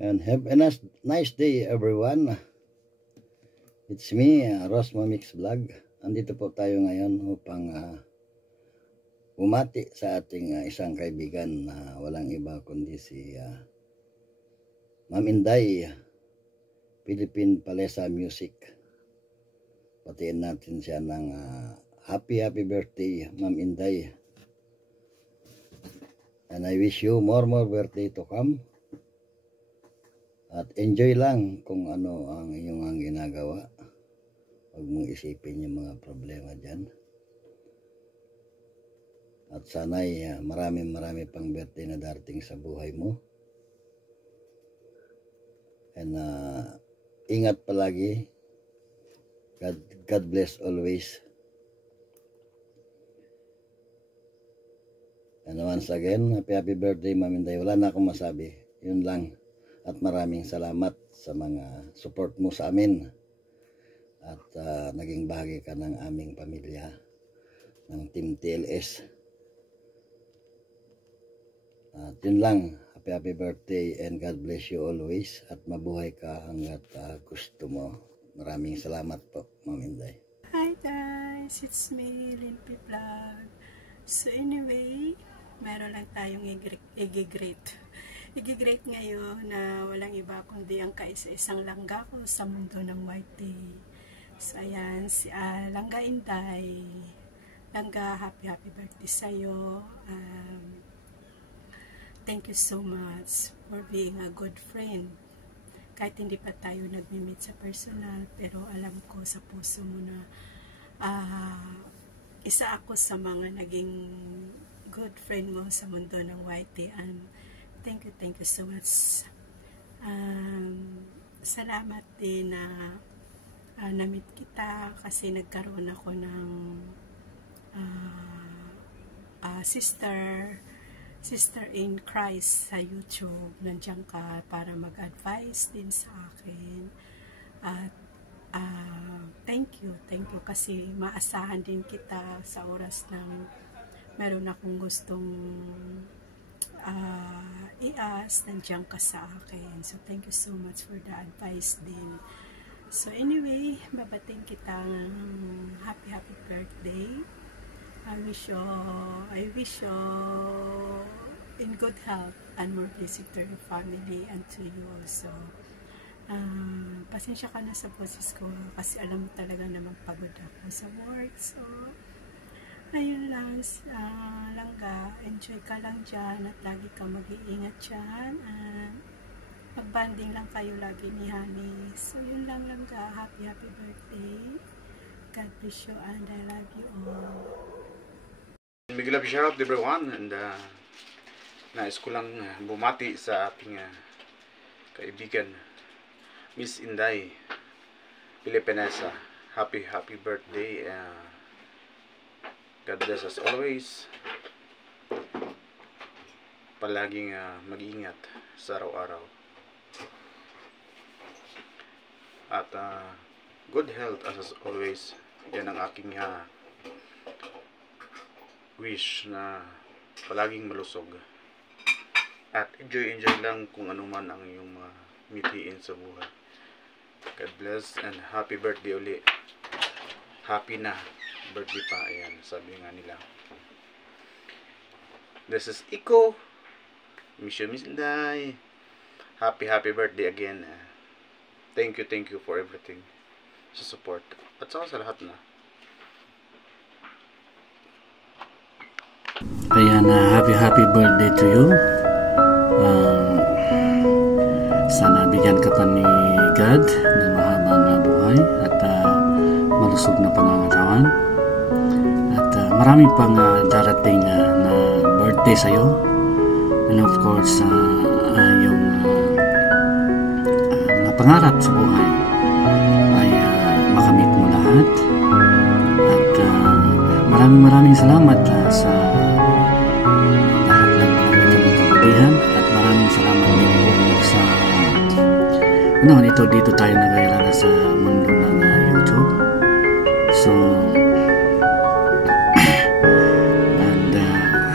And have a nice day, everyone. It's me, Rosmo Mix Vlog. Andito po tayo ngayon upang bumati sa ating isang kaibigan na walang iba kundi si Ma'am Inday, Philippine Palesa Music. Patiin natin siya ng happy birthday, Ma'am Inday. And I wish you more birthday to come. At enjoy lang kung ano ang iyong ginagawa. Huwag mong isipin yung mga problema dyan. At sana'y marami pang birthday na darating sa buhay mo. And ingat palagi. God bless always. And once again, happy birthday, Ma'am Inday. Wala na akong masabi. Yun lang. At maraming salamat sa mga support mo sa amin. At naging bahagi ka ng aming pamilya, ng Team TLS. At yun lang. Happy birthday and God bless you always. At mabuhay ka hanggat gusto mo. Maraming salamat po, Ma'am Inday. Hi guys, it's me, Linpy Vlog. So anyway, meron lang tayong i-greet ngayon na walang iba kundi ang kaisa-isang langga ko sa mundo ng YT. So ayan, si Langga Inday. Langga, happy birthday sa'yo. Thank you so much for being a good friend. Kahit hindi pa tayo nag-meet sa personal, pero alam ko sa puso mo na isa ako sa mga naging good friend mo sa mundo ng YT. And thank you so much. Salamat din na na-meet kita kasi nagkaroon ako ng sister in Christ sa YouTube. Nandiyan ka para mag-advise din sa akin. At thank you kasi maasahan din kita sa oras ng meron akong gustong i-ask, nandiyan ka sa akin. So thank you so much for the advice din. So anyway, babating kita ng happy birthday. I wish you in good health and more blessing to your family and to you also. Pasensya ka na sa boses ko kasi alam mo talaga naman pagod ako sa work. So ayun lang, Langga, enjoy ka lang dyan at lagi ka mag-iingat dyan. Mag-banding lang kayo lagi ni Honey. So yun lang, Langga, happy birthday. God bless you and I love you all. Big love shout out everyone, and nais ko lang bumati sa ating kaibigan Miss Inday Pilipinesa. Happy birthday. God bless us always. Palaging mag-ingat sa araw-araw. At good health as always. Yan ang aking wish, na palaging malusog. At enjoy lang kung ano man ang iyong mitiin sa buhay. God bless and happy birthday uli. Happy na birthday pa, ayan, sabi nga nila. This is Iko. Miss you, Miss Inday. Happy birthday again. Thank you for everything, sa support at sa lahat na. Ayan, happy birthday to you. Sana bigyan ka pa ni God ng mahabang buhay at malusog na pangangatawan. At marami pang darating na birthday sa'yo. And of course, yung pangarap sa buhay ay makamit mo lahat. At maraming salamat sa lahat ng itong kabutihan. At maraming salamat din po sa dito tayo nagkakilala sa mundo ng YouTube. So and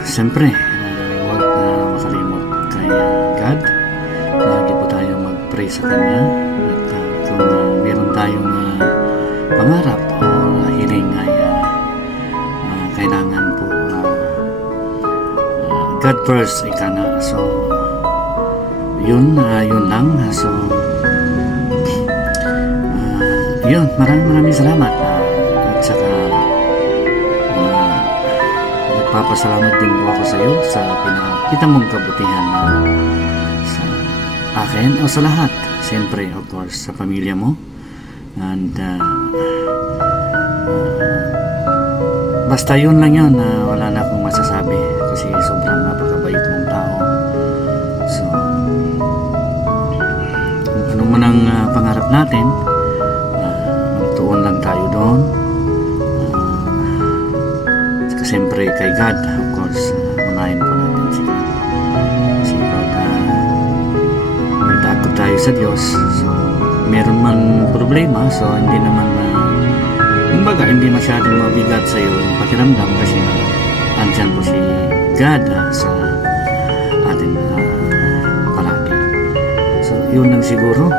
siyempre huwag na makalimot kay God. Lagi po tayong pray sa Kanya. At kung meron tayong pangarap o hiling ay kailangan po God first, ika na. So yun lang. So yun, maraming salamat. At saka nagpapasalamat din po ako sa iyo sa pinakita mong kabutihan sa akin o sa lahat. Siyempre, of course, sa pamilya mo. And basta yun lang yun, wala na akong masasabi kasi sobrang napakabait mong tao. So kung ano man ang pangarap natin, magtuon lang tayo doon. Siyempre kay God, of course, unahin po natin si God. Kasi pag may takot tayo sa Diyos, so meron man problema, so hindi naman kumbaga hindi masyadong mabigat sa iyo yung pakiramdam kasi andyan po si God sa atin palagi. So yun lang siguro.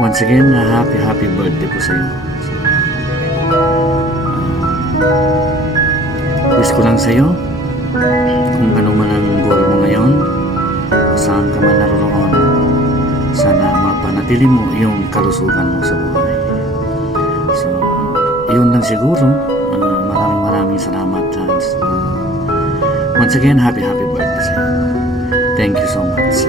Once again, happy birthday po sa iyo. So, wish ko lang sa iyo kung ano man ang goal mo ngayon, saan ka man naroon, sana mapanatili mo yung kalusugan mo sa buhay. So yun lang siguro. Maraming salamat. Once again, happy birthday sa iyo. Thank you so much.